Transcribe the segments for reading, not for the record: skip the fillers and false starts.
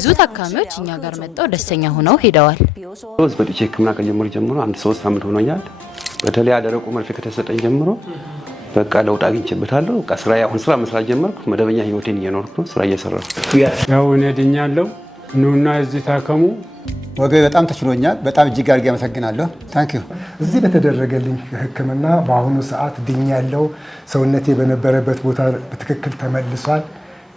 ብዙ ታካሚዎች እኛ ጋር መጥተው ደስተኛ ሆነው ሄደዋል። በጥቼ ህክምና ከጀመሩ አንድ 3 ሳምንት ሆኖኛል። በተለይ አደረቁ መርፌ ከተሰጠኝ ጀምሮ በቃ ለውጥ አግኝቼበታለሁ። በቃ ስራ መስራት ጀመርኩ። መደበኛ ህይወቴን እየኖርኩ ነው። ስራ እየሰራሁ ያው እኔ ድኛለሁ። ኑና እዚህ ታከሙ። ወገቤ በጣም ተችሎኛል። በጣም እጅግ አድርጌ አመሰግናለሁ። ታንክ ዩ። እዚህ በተደረገልኝ ህክምና በአሁኑ ሰዓት ድኛለሁ። ሰውነቴ በነበረበት ቦታ በትክክል ተመልሷል።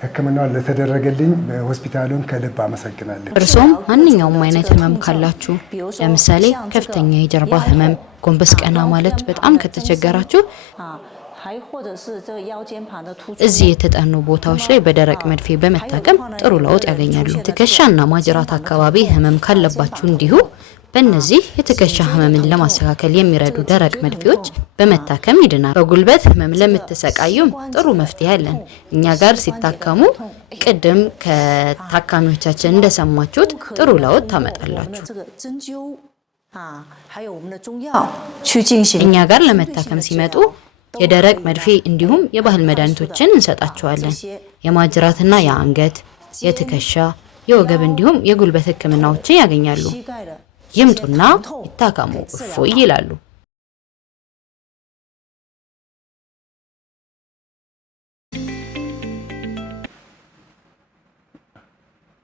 ህክምናው ለተደረገልኝ ሆስፒታሉን ከልብ አመሰግናለሁ። እርሶም ማንኛውም አይነት ህመም ካላችሁ ለምሳሌ ከፍተኛ የጀርባ ህመም፣ ጎንበስ ቀና ማለት በጣም ከተቸገራችሁ እዚህ የተጠኑ ቦታዎች ላይ በደረቅ መድፌ በመታከም ጥሩ ለውጥ ያገኛሉ። ትከሻና ማጅራት አካባቢ ህመም ካለባችሁ እንዲሁ በእነዚህ የትከሻ ህመምን ለማስተካከል የሚረዱ ደረቅ መድፌዎች በመታከም ይድናል። በጉልበት ህመም ለምትሰቃዩም ጥሩ መፍትሄ አለን። እኛ ጋር ሲታከሙ ቅድም ከታካሚዎቻችን እንደሰማችሁት ጥሩ ለውጥ ታመጣላችሁ። እኛ ጋር ለመታከም ሲመጡ የደረቅ መድፌ እንዲሁም የባህል መድኃኒቶችን እንሰጣቸዋለን። የማጅራትና የአንገት፣ የትከሻ፣ የወገብ እንዲሁም የጉልበት ህክምናዎችን ያገኛሉ። ይምጡና ይታከሙ፣ እፎይ ይላሉ።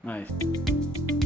Nice.